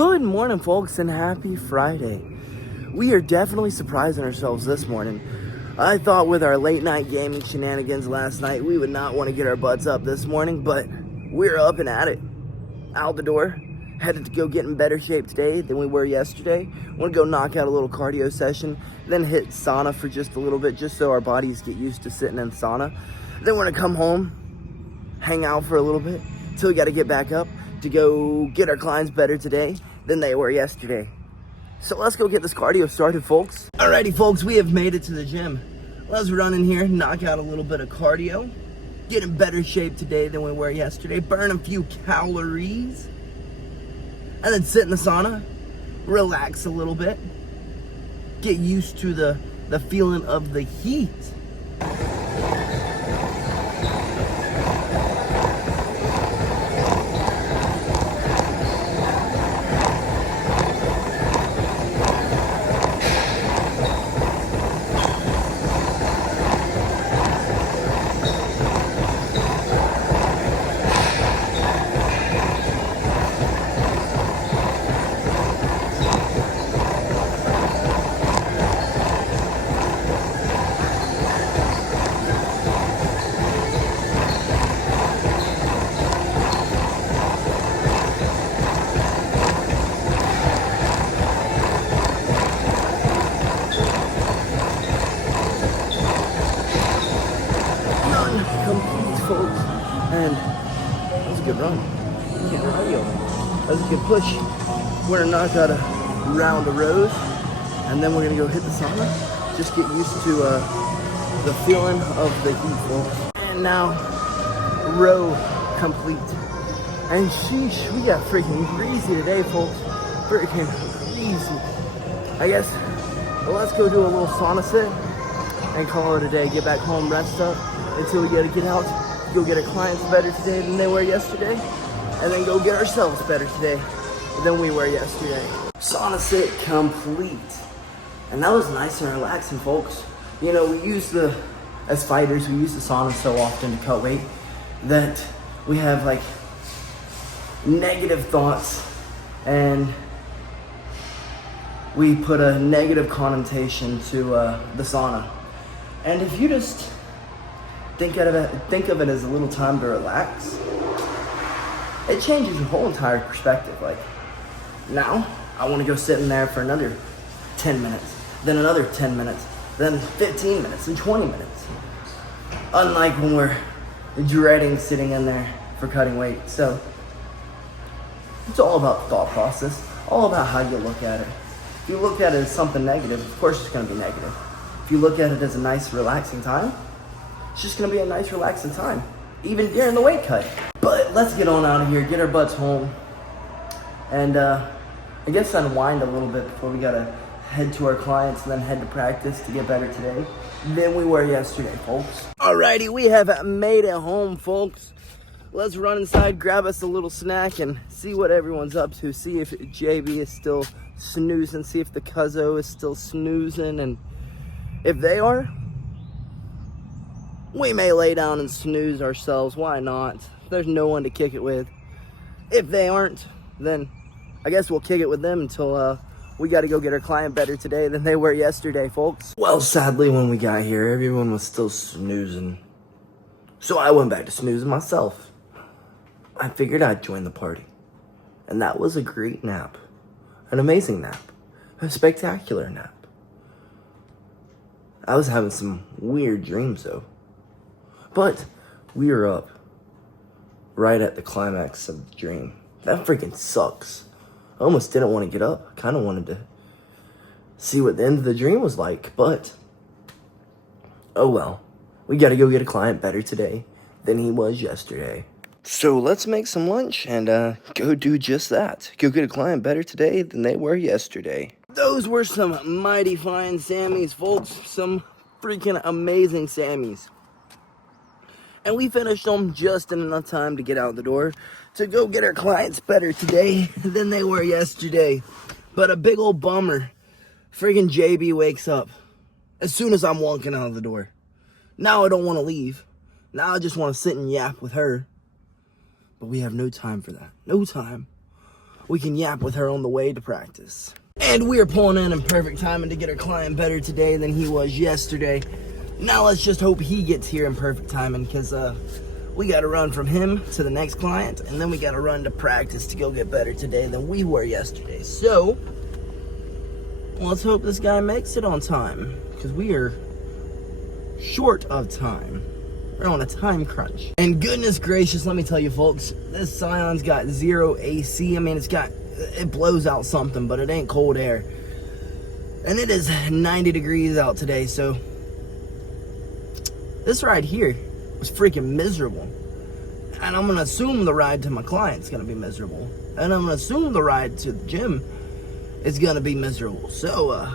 Good morning, folks, and happy Friday. We are definitely surprising ourselves this morning. I thought with our late night gaming shenanigans last night, we would not want to get our butts up this morning, but we're up and at it. Out the door, headed to go get in better shape today than we were yesterday. Want to go knock out a little cardio session, then hit sauna for just a little bit, just so our bodies get used to sitting in sauna. Then we're going to come home, hang out for a little bit, till we got to get back up to go get our clients better today than they were yesterday. So let's go get this cardio started, folks. Alrighty, folks, we have made it to the gym. Let's run in here, knock out a little bit of cardio, get in better shape today than we were yesterday, burn a few calories, and then sit in the sauna, relax a little bit, get used to the feeling of the heat. Complete, folks, and that was a good run. Can't radio. That was a good push. We're gonna knock out a round of rows, and then we're gonna go hit the sauna. Just get used to the feeling of the heat, folks. And now, row complete. And sheesh, we got freaking greasy today, folks. Freaking greasy. I guess, well, let's go do a little sauna sit and call it a day. Get back home, rest up, until we gotta get out, go get our clients better today than they were yesterday, and then go get ourselves better today than we were yesterday. Sauna sit complete. And that was nice and relaxing, folks. You know, as fighters, we use the sauna so often to cut weight that we have like negative thoughts, and we put a negative connotation to the sauna. And if you just think of it as a little time to relax, it changes your whole entire perspective. Like, now, I want to go sit in there for another 10 minutes, then another 10 minutes, then 15 minutes, and 20 minutes. Unlike when we're dreading sitting in there for cutting weight. So, it's all about thought process, all about how you look at it. If you look at it as something negative, of course it's going to be negative. If you look at it as a nice, relaxing time, it's just gonna be a nice, relaxing time, even during the weight cut. But let's get on out of here, get our butts home, and I guess unwind a little bit before we gotta head to our clients and then head to practice to get better today than we were yesterday, folks. Alrighty, we have made it home, folks. Let's run inside, grab us a little snack, and see what everyone's up to. See if JB is still snoozing, see if the cuzzo is still snoozing, and if they are, we may lay down and snooze ourselves. Why not? There's no one to kick it with. If they aren't, then I guess we'll kick it with them until we got to go get our client better today than they were yesterday, folks. Well, sadly, when we got here, everyone was still snoozing. So I went back to snoozing myself. I figured I'd join the party. And that was a great nap. An amazing nap. A spectacular nap. I was having some weird dreams, though. But we were up right at the climax of the dream. That freaking sucks. I almost didn't want to get up. I kind of wanted to see what the end of the dream was like, but oh well. We got to go get a client better today than he was yesterday. So let's make some lunch and go do just that. Go get a client better today than they were yesterday. Those were some mighty fine Sammys, folks. Some freaking amazing Sammys. And we finished them just in enough time to get out the door to go get our clients better today than they were yesterday. But a big old bummer. Friggin' JB wakes up as soon as I'm walking out of the door. Now I don't want to leave. Now I just want to sit and yap with her. But we have no time for that. No time. we can yap with her on the way to practice. And we are pulling in perfect timing to get our client better today than he was yesterday. Now let's just hope he gets here in perfect timing, because we got to run from him to the next client, and then we got to run to practice to go get better today than we were yesterday. So let's hope this guy makes it on time, because we are short of time. We're on a time crunch. And goodness gracious, let me tell you folks, this Scion's got 0 AC. I mean, it blows out something, but it ain't cold air. And it is 90 degrees out today, so this ride here was freaking miserable. And I'm gonna assume the ride to my client's gonna be miserable. And I'm gonna assume the ride to the gym is gonna be miserable. So,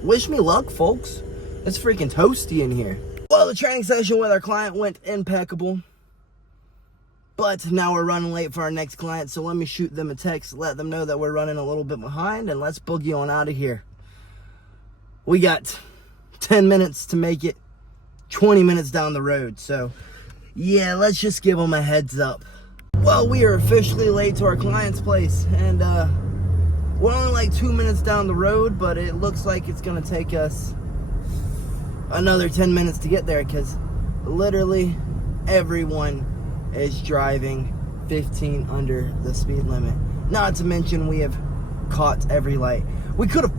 wish me luck, folks. It's freaking toasty in here. Well, the training session with our client went impeccable. But now we're running late for our next client, so let me shoot them a text, let them know that we're running a little bit behind, and let's boogie on out of here. We got 10 minutes to make it 20 minutes down the road, so yeah, let's just give them a heads up. Well, we are officially late to our client's place, and we're only like 2 minutes down the road, but it looks like it's gonna take us another 10 minutes to get there, because literally everyone is driving 15 under the speed limit. Not to mention we have caught every light. We could have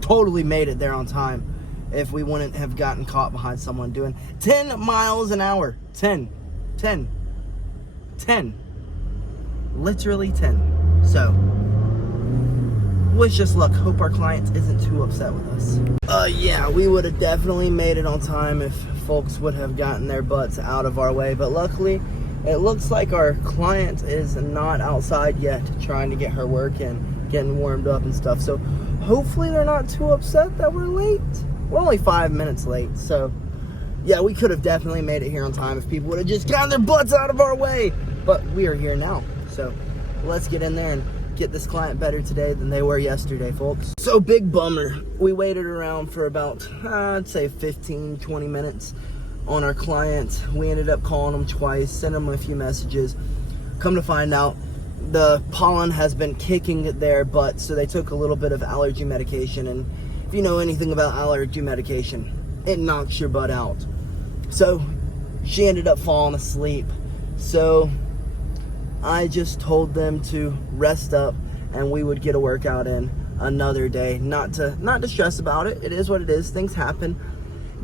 totally made it there on time if we wouldn't have gotten caught behind someone doing 10 miles an hour. 10. Literally 10. So, wish us luck. Hope our client isn't too upset with us. Yeah, we would have definitely made it on time if folks would have gotten their butts out of our way. But luckily, it looks like our client is not outside yet trying to get her work in, getting warmed up and stuff. So hopefully they're not too upset that we're late. We're only 5 minutes late. So yeah, we could have definitely made it here on time if people would have just gotten their butts out of our way. But we are here now. So let's get in there and get this client better today than they were yesterday, folks. So big bummer. We waited around for about, I'd say 15, 20 minutes on our client. We ended up calling them twice, sent them a few messages. Come to find out, the pollen has been kicking their butt, so they took a little bit of allergy medication. And if you know anything about allergy medication, it knocks your butt out. So she ended up falling asleep. So I just told them to rest up and we would get a workout in another day. Not to stress about it. It is what it is. Things happen.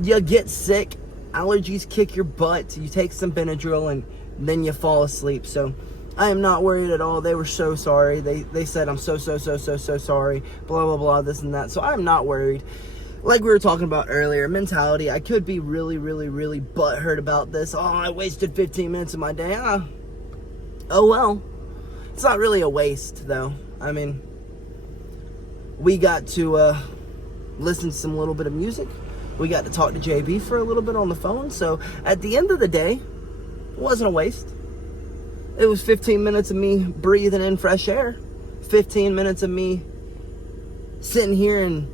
You get sick. Allergies kick your butt. You take some Benadryl and then you fall asleep. So I am not worried at all. They were so sorry. They said, I'm so sorry. Blah, blah, blah, this and that. So I'm not worried. Like we were talking about earlier, mentality. I could be really butthurt about this. Oh, I wasted 15 minutes of my day. Oh well, it's not really a waste though. I mean, we got to listen to some little bit of music. We got to talk to JB for a little bit on the phone. So at the end of the day, it wasn't a waste. It was 15 minutes of me breathing in fresh air. 15 minutes of me sitting here and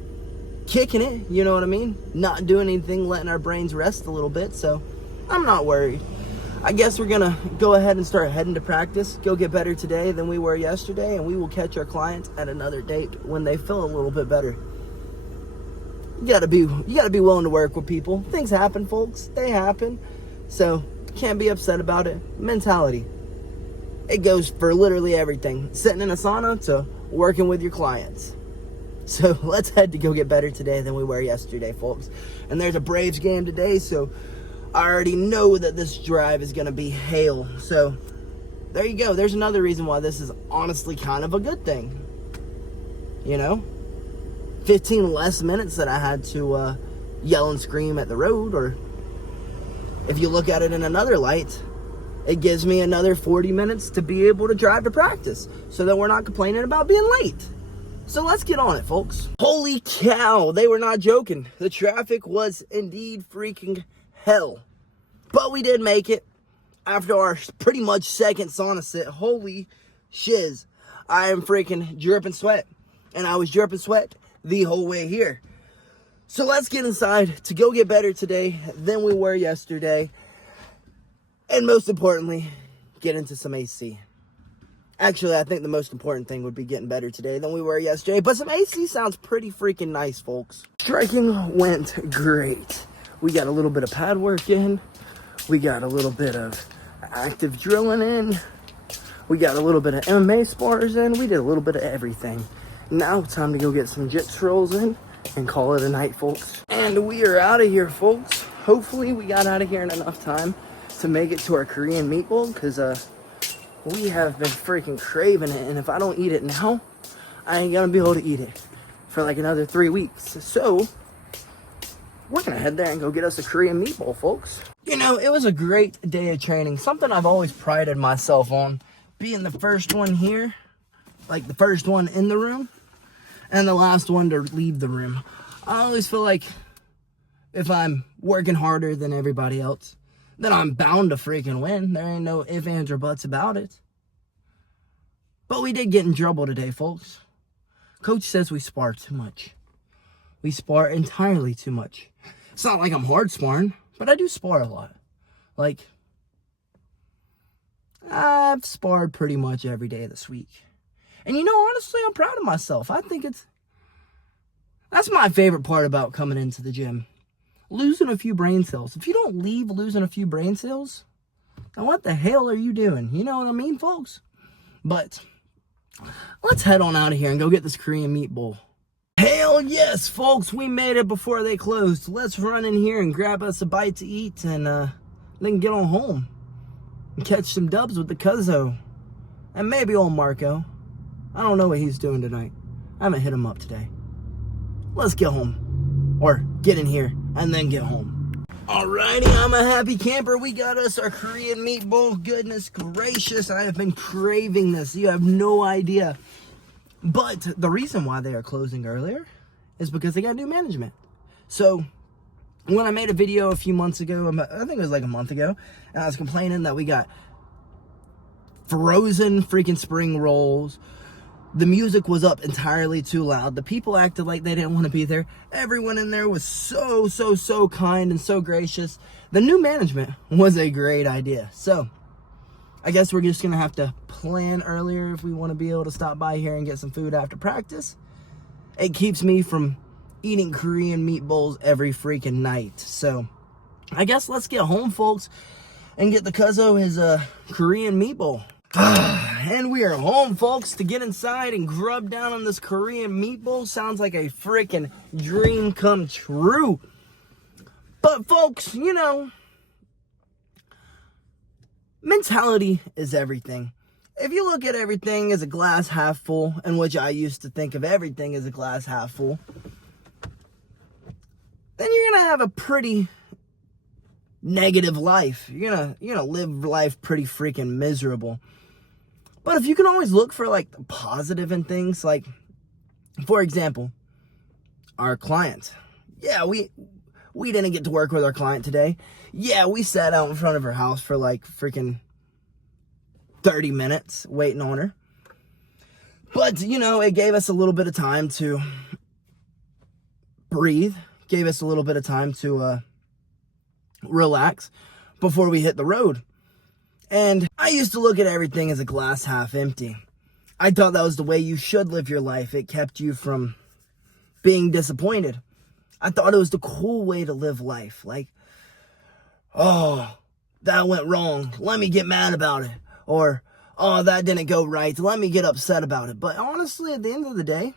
kicking it, you know what I mean? Not doing anything, letting our brains rest a little bit. So I'm not worried. I guess we're gonna go ahead and start heading to practice, go get better today than we were yesterday, and we will catch our clients at another date when they feel a little bit better. You gotta be willing to work with people. Things happen, folks. They happen. So can't be upset about it. Mentality. It goes for literally everything. Sitting in a sauna to working with your clients. So let's head to go get better today than we were yesterday, folks. And there's a Braves game today, so I already know that this drive is going to be hail. So there you go. There's another reason why this is honestly kind of a good thing. You know? 15 less minutes that I had to yell and scream at the road. Or if you look at it in another light, it gives me another 40 minutes to be able to drive to practice so that we're not complaining about being late. So let's get on it, folks. Holy cow, they were not joking. The traffic was indeed freaking hell. But we did make it after our pretty much second sauna sit. Holy shiz. I am freaking dripping sweat. And I was dripping sweat the whole way here. So let's get inside to go get better today than we were yesterday. And most importantly, get into some AC. Actually, I think the most important thing would be getting better today than we were yesterday. But some AC sounds pretty freaking nice, folks. Striking went great. We got a little bit of pad work in. We got a little bit of active drilling in. We got a little bit of MMA spars in. We did a little bit of everything. Now it's time to go get some jits rolls in and call it a night, folks. And we are out of here, folks. Hopefully we got out of here in enough time to make it to our Korean meatball, because we have been freaking craving it, and if I don't eat it now, I ain't gonna be able to eat it for like another 3 weeks. So we're gonna head there and go get us a Korean meatball, folks. You know, it was a great day of training. Something I've always prided myself on, being the first one here, like the first one in the room, and the last one to leave the room. I always feel like if I'm working harder than everybody else, then I'm bound to freaking win. There ain't no ifs, ands, or buts about it. But we did get in trouble today, folks. Coach says we spar too much. We spar entirely too much. It's not like I'm hard sparring, but I do spar a lot. Like, I've sparred pretty much every day this week. And you know, honestly, I'm proud of myself. I think that's my favorite part about coming into the gym. Losing a few brain cells. If you don't leave losing a few brain cells, then what the hell are you doing? You know what I mean, folks? But let's head on out of here and go get this Korean meatball. Hell yes, folks, we made it before they closed. Let's run in here and grab us a bite to eat, and then get on home and catch some dubs with the cuzzo. And maybe old Marco. I don't know what he's doing tonight. I haven't hit him up today. Let's get home. Or get in here and then get home. Alrighty, I'm a happy camper. We got us our Korean meatball. Goodness gracious, I have been craving this. You have no idea. But the reason why they are closing earlier is because they got new management. So when I made a video a few months ago, I think it was like a month ago, and I was complaining that we got frozen freaking spring rolls. The music was up entirely too loud. The people acted like they didn't want to be there. Everyone in there was so kind and so gracious. The new management was a great idea. So I guess we're just going to have to plan earlier if we want to be able to stop by here and get some food after practice. It keeps me from eating Korean meatballs every freaking night. So I guess let's get home, folks, and get the cuzzo his Korean meatball. And we are home, folks. To get inside and grub down on this Korean meatball sounds like a freaking dream come true. But folks, you know, mentality is everything. If you look at everything as a glass half full, in which I used to think of everything as a glass half full, then you're gonna have a pretty negative life. You're gonna live life pretty freaking miserable. But if you can always look for like the positive in things, like for example, our client. Yeah, we didn't get to work with our client today. Yeah, we sat out in front of her house for like freaking 30 minutes waiting on her. But, you know, it gave us a little bit of time to breathe. Gave us a little bit of time to relax before we hit the road. And I used to look at everything as a glass half empty. I thought that was the way you should live your life. It kept you from being disappointed. I thought it was the cool way to live life. Like, oh, that went wrong. Let me get mad about it. Or, oh, that didn't go right. Let me get upset about it. But honestly, at the end of the day,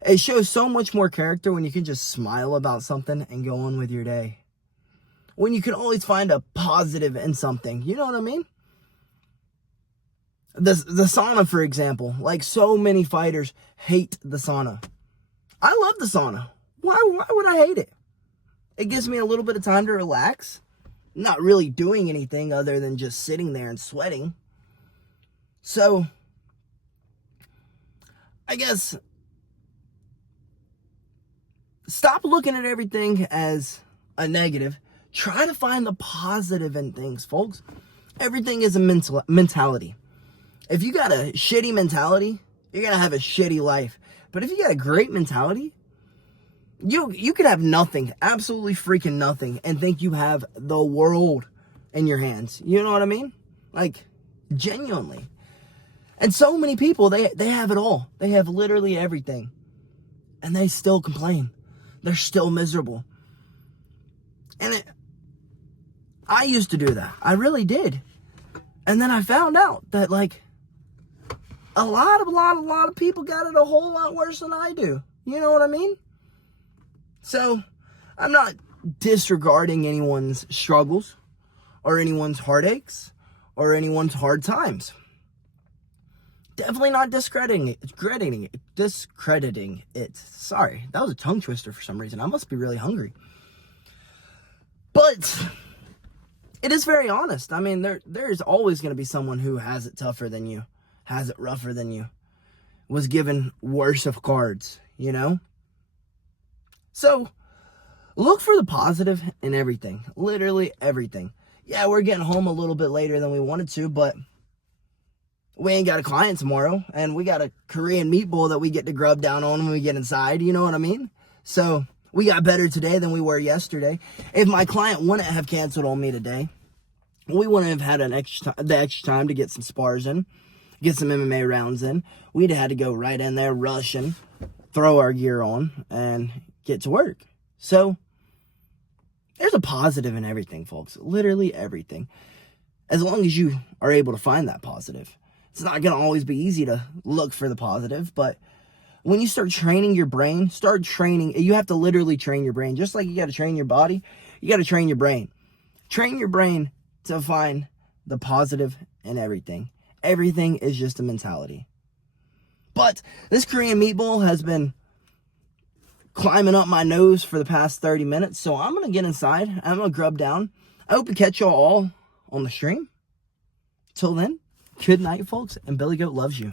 it shows so much more character when you can just smile about something and go on with your day. When you can always find a positive in something. You know what I mean? The sauna, for example. Like, so many fighters hate the sauna. I love the sauna. Why would I hate it? It gives me a little bit of time to relax. Not really doing anything other than just sitting there and sweating. So, I guess, stop looking at everything as a negative. Try to find the positive in things, folks. Everything is a mentality. If you got a shitty mentality, you're going to have a shitty life. But if you got a great mentality, you could have nothing, absolutely freaking nothing, and think you have the world in your hands. You know what I mean? Like, genuinely. And so many people, they have it all. They have literally everything. And they still complain. They're still miserable. And I used to do that. I really did. And then I found out that, like, a lot of people got it a whole lot worse than I do. You know what I mean? So, I'm not disregarding anyone's struggles or anyone's heartaches or anyone's hard times. Definitely not discrediting it. Sorry, that was a tongue twister for some reason. I must be really hungry. But it is very honest. I mean, there's always going to be someone who has it tougher than you, has it rougher than you, was given worse of cards, you know? So, look for the positive in everything. Literally everything. Yeah, we're getting home a little bit later than we wanted to, but we ain't got a client tomorrow, and we got a Korean meatball that we get to grub down on when we get inside, you know what I mean? So, we got better today than we were yesterday. If my client wouldn't have canceled on me today, we wouldn't have had the extra time to get some spars in, get some MMA rounds in. We'd have had to go right in there, rushing, throw our gear on, and get to work. So, there's a positive in everything, folks. Literally everything. As long as you are able to find that positive. It's not going to always be easy to look for the positive, but when you start training your brain, you have to literally train your brain. Just like you got to train your body, you got to train your brain. Train your brain to find the positive in everything. Everything is just a mentality. But this Korean meatball has been climbing up my nose for the past 30 minutes, so I'm going to get inside. I'm going to grub down. I hope to catch y'all all on the stream. Till then, good night, folks, and BillyGoat loves you.